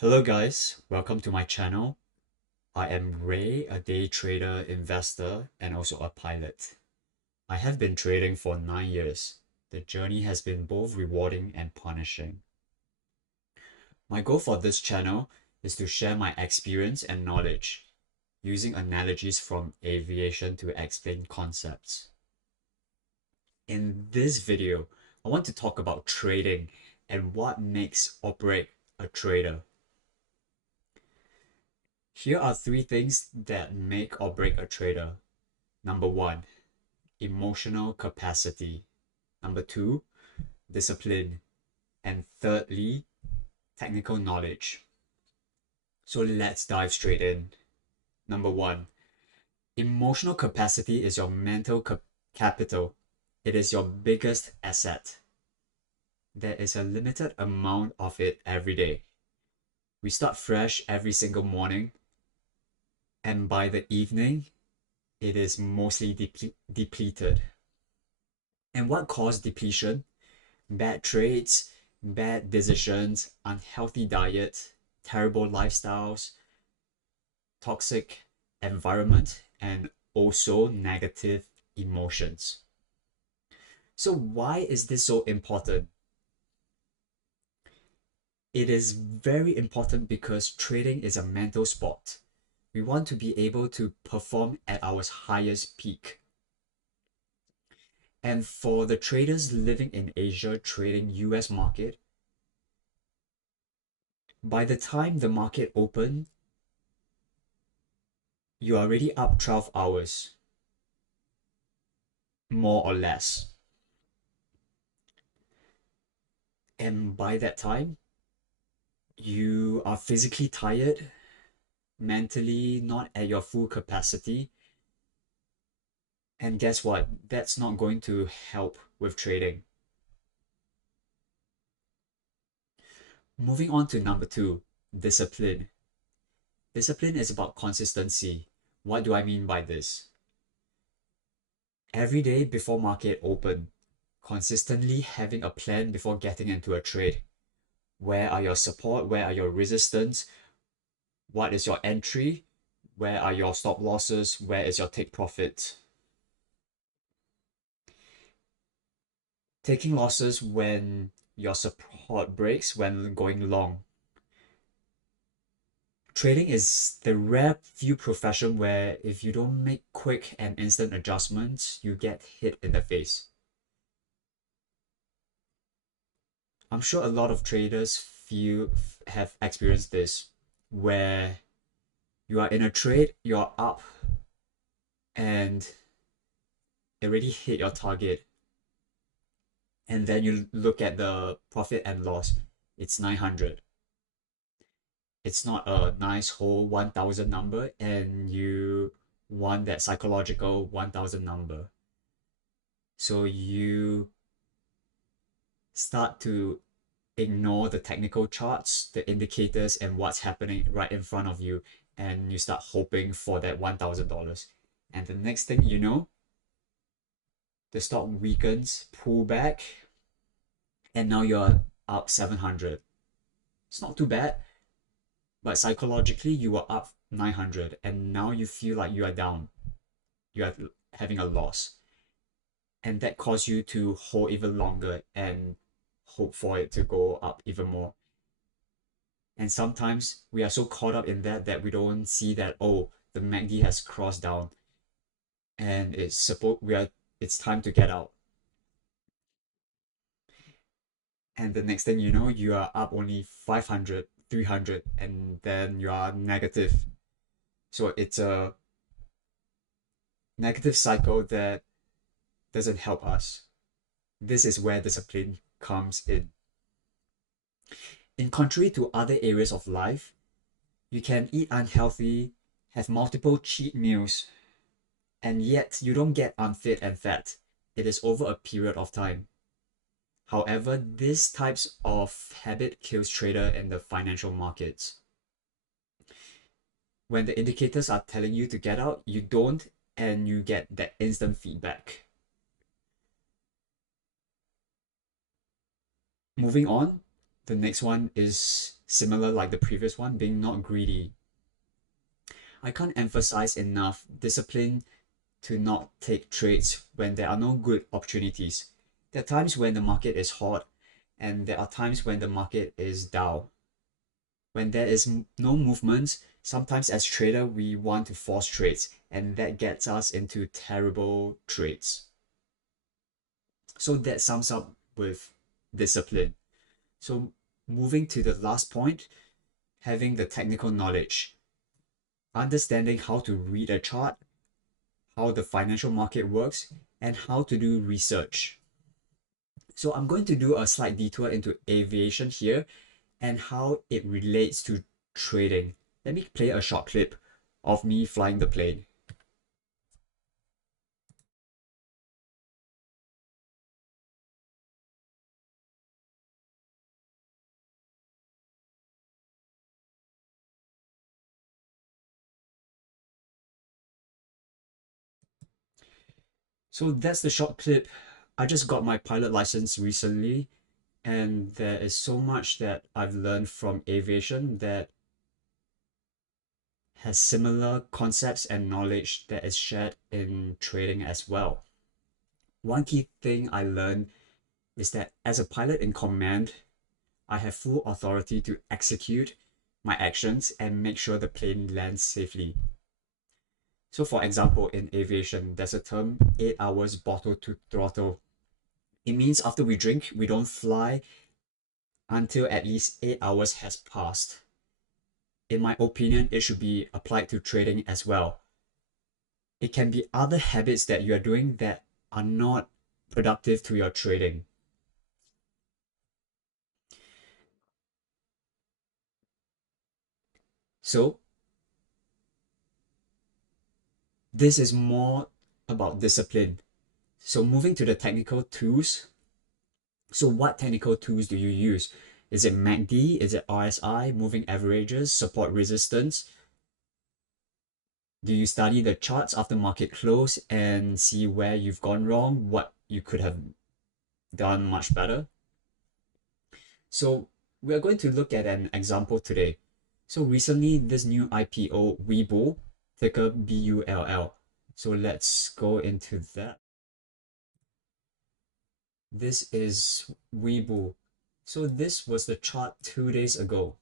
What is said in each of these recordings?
Hello guys, welcome to my channel. I am Ray, a day trader, investor, and also a pilot. I have been trading for 9 years. The journey has been both rewarding and punishing. My goal for this channel is to share my experience and knowledge, using analogies from aviation to explain concepts. In this video, I want to talk about trading and what makes or break a trader. Here are 3 things that make or break a trader. Number 1, emotional capacity. Number 2, discipline. And thirdly, technical knowledge. So let's dive straight in. Number 1, emotional capacity is your mental capital. It is your biggest asset. There is a limited amount of it every day. We start fresh every single morning, and by the evening, it is mostly depleted. And what caused depletion? Bad trades, bad decisions, unhealthy diet, terrible lifestyles, toxic environment, and also negative emotions. So why is this so important? It is very important because trading is a mental sport. We want to be able to perform at our highest peak. And for the traders living in Asia trading US market, by the time the market open, you are already up 12 hours, more or less. And by that time, you are physically tired, mentally not at your full capacity. And guess what? That's not going to help with trading. Moving on to number 2, discipline. Discipline is about consistency. What do I mean by this? Every day before market open, consistently having a plan before getting into a trade. Where are your support? Where are your resistance? What is your entry? Where are your stop losses? Where is your take profit? Taking losses when your support breaks when going long. Trading is the rare few profession where if you don't make quick and instant adjustments, you get hit in the face. I'm sure a lot of traders have experienced this, where you are in a trade, you're up, and it already hit your target. And then you look at the profit and loss, it's 900. It's not a nice whole 1000 number, and you want that psychological 1000 number. So you start to ignore the technical charts, the indicators, and what's happening right in front of you, and you start hoping for that $1000. And the next thing you know, the stock weakens, pull back, and now you're up 700. It's not too bad, but psychologically you were up 900, and now you feel like you are down. You are having a loss. And that caused you to hold even longer and hope for it to go up even more. And sometimes we are so caught up in that we don't see that, oh, the MACD has crossed down and it's time to get out. And the next thing you know, you are up only 500, 300, and then you are negative. So it's a negative cycle that doesn't help us. This is where discipline comes in. In contrary to other areas of life, you can eat unhealthy, have multiple cheat meals, and yet you don't get unfit and fat. It is over a period of time. However, these types of habit kills trader in the financial markets. When the indicators are telling you to get out, you don't, and you get that instant feedback. Moving on, the next one is similar like the previous one, being not greedy. I can't emphasize enough discipline to not take trades when there are no good opportunities. There are times when the market is hot, and there are times when the market is down. When there is no movement, sometimes as trader we want to force trades, and that gets us into terrible trades. So that sums up with discipline. So moving to the last point, having the technical knowledge, understanding how to read a chart, how the financial market works, and how to do research. So I'm going to do a slight detour into aviation here and how it relates to trading. Let me play a short clip of me flying the plane. So that's the short clip. I just got my pilot license recently, and there is so much that I've learned from aviation that has similar concepts and knowledge that is shared in trading as well. One key thing I learned is that as a pilot in command, I have full authority to execute my actions and make sure the plane lands safely. So for example, in aviation, there's a term 8 hours bottle to throttle. It means after we drink, we don't fly until at least 8 hours has passed. In my opinion, it should be applied to trading as well. It can be other habits that you are doing that are not productive to your trading. So this is more about discipline. So moving to the technical tools. So what technical tools do you use? Is it MACD? Is it RSI, moving averages, support resistance? Do you study the charts after market close and see where you've gone wrong, what you could have done much better? So we're going to look at an example today. So recently, this new IPO, Webull, ticker BULL. So let's go into that. This is Webull. So this was the chart 2 days ago.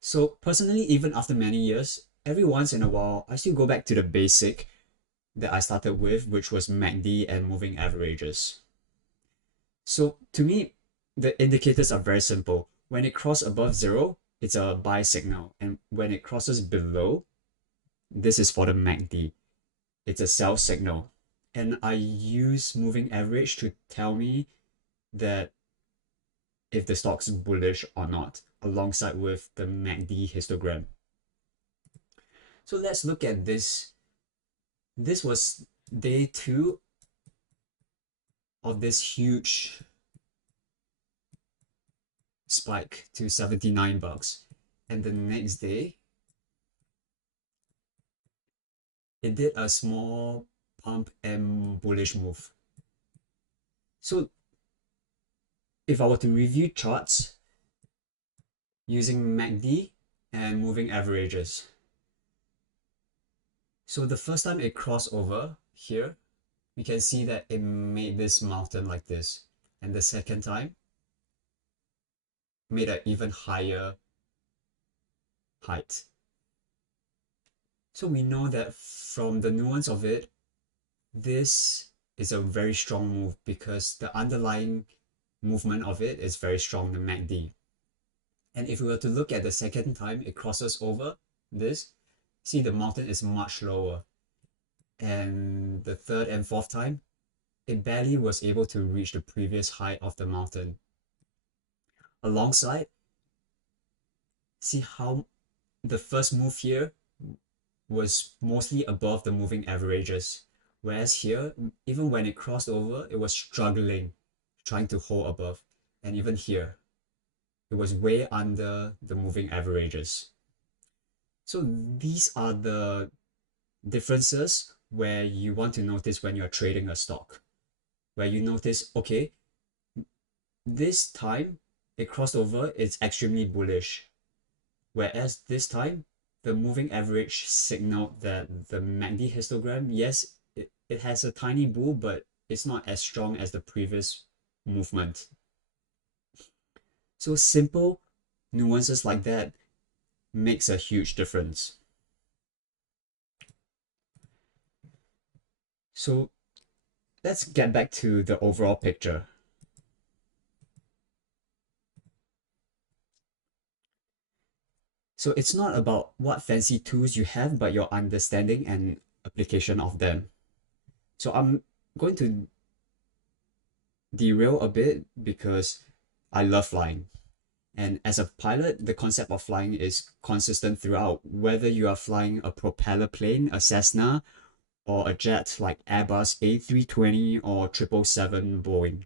So personally, even after many years, every once in a while, I still go back to the basic that I started with, which was MACD and moving averages. So to me, the indicators are very simple. When it crosses above zero, it's a buy signal. And when it crosses below, this is for the MACD. It's a sell signal. And I use moving average to tell me that if the stock's bullish or not, alongside with the MACD histogram. So let's look at this. This was day 2 of this huge spike to $79. And the next day, it did a small pump and bullish move. So if I were to review charts using MACD and moving averages. So the first time it crossed over here, we can see that it made this mountain like this. And the second time, made an even higher height. So we know that from the nuance of it, this is a very strong move because the underlying movement of it is very strong, the MACD. And if we were to look at the second time it crosses over this, see the mountain is much lower. And the third and fourth time, it barely was able to reach the previous height of the mountain. Alongside, see how the first move here was mostly above the moving averages. Whereas here, even when it crossed over, it was struggling, trying to hold above. And even here, it was way under the moving averages. So these are the differences where you want to notice when you're trading a stock. Where you notice, okay, this time it crossed over, it's extremely bullish. Whereas this time, the moving average signaled that the MACD histogram, yes, it has a tiny bull, but it's not as strong as the previous movement. So simple nuances like that makes a huge difference. So let's get back to the overall picture. So it's not about what fancy tools you have, but your understanding and application of them. So I'm going to derail a bit because I love flying. And as a pilot, the concept of flying is consistent throughout, whether you are flying a propeller plane, a Cessna, or a jet like Airbus A320 or 777 Boeing.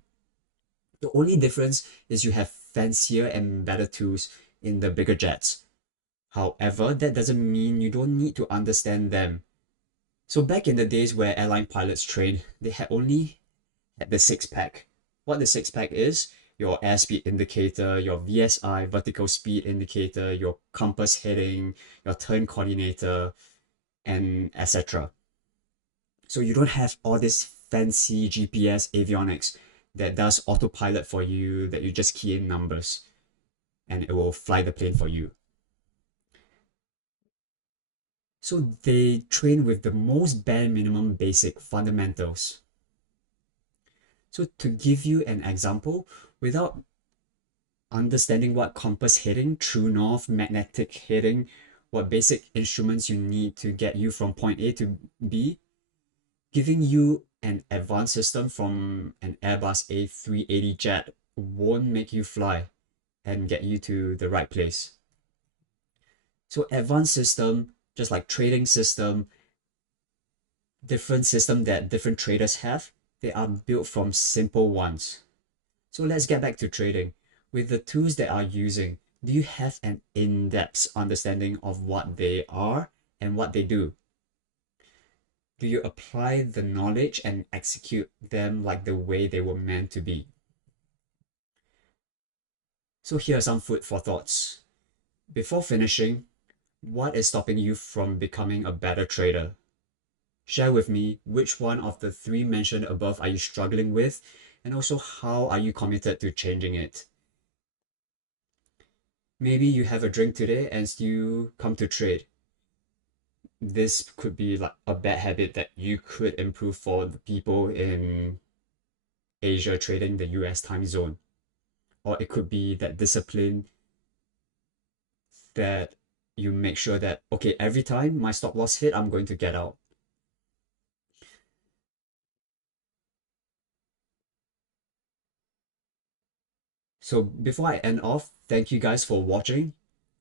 The only difference is you have fancier and better tools in the bigger jets. However, that doesn't mean you don't need to understand them. So back in the days where airline pilots trained, they had only had the six pack. What the six pack is, your airspeed indicator, your VSI, vertical speed indicator, your compass heading, your turn coordinator, and etc. So you don't have all this fancy GPS avionics that does autopilot for you, that you just key in numbers and it will fly the plane for you. So they train with the most bare minimum basic fundamentals. So to give you an example, without understanding what compass heading, true north, magnetic heading, what basic instruments you need to get you from point A to B, giving you an advanced system from an Airbus A380 jet won't make you fly and get you to the right place. So advanced system, just like trading system, different system that different traders have, they are built from simple ones. So let's get back to trading. With the tools that are using, do you have an in-depth understanding of what they are and what they do? Do you apply the knowledge and execute them like the way they were meant to be? So here are some food for thoughts. Before finishing, what is stopping you from becoming a better trader? Share with me which one of the three mentioned above are you struggling with, and also how are you committed to changing it? Maybe you have a drink today and you come to trade. This could be like a bad habit that you could improve for the people in Asia trading the US time zone. Or it could be that discipline that you make sure that, okay, every time my stop loss hit, I'm going to get out. So before I end off, thank you guys for watching.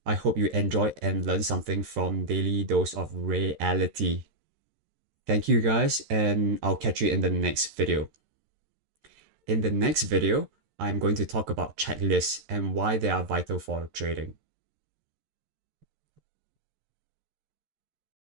I hope you enjoyed and learned something from Daily Dose of Reality. Thank you guys, and I'll catch you in the next video. In the next video, I'm going to talk about checklists and why they are vital for trading.